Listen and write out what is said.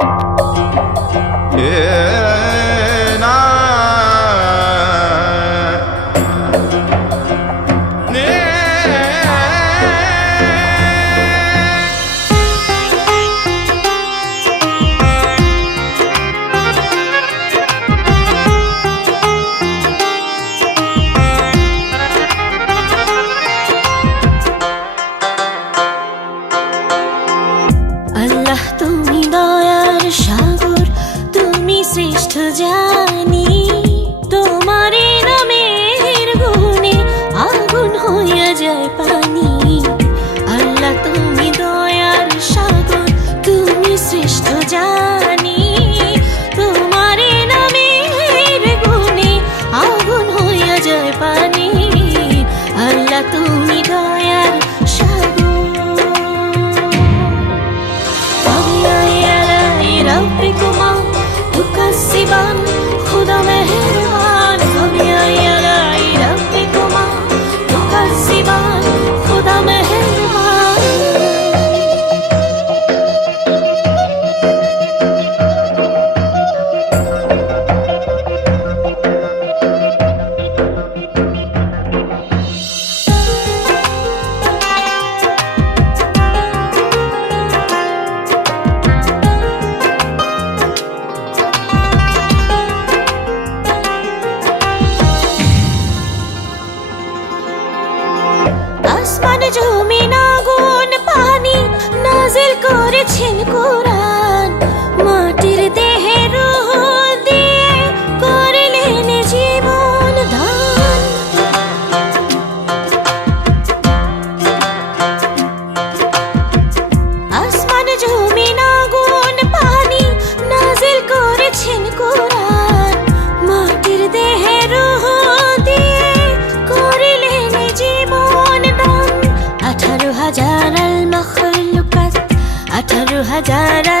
আল্লাহ তুমি দয়ার সাগর, তুমি শ্রেষ্ঠ জানি। তোমার নামের গুণে আগুন হইয়া যায় পানি। আল্লাহ তুমি দয়ার সাগর, তুমি শ্রেষ্ঠ জানি। তোমার নামের গুণে আগুন হইয়া যায় পানি। আল্লাহ তুমি দয়ার ربكما تكذبان خدا مهربان فبأي آلاء ربكما تكذبان خدا مهربان আসমান জমিন আগুন পানি নাজিল করেছেন কোরআন। মাটির দেহে রূহ দিয়ে করলেন জীবন দান। আসমান জমিন আগুন পানি নাজিল করেছেন কোরআন। মাটির দেহে রূহ দিয়ে করলেন জীবন দান। 18,000 المخلوقات 18,000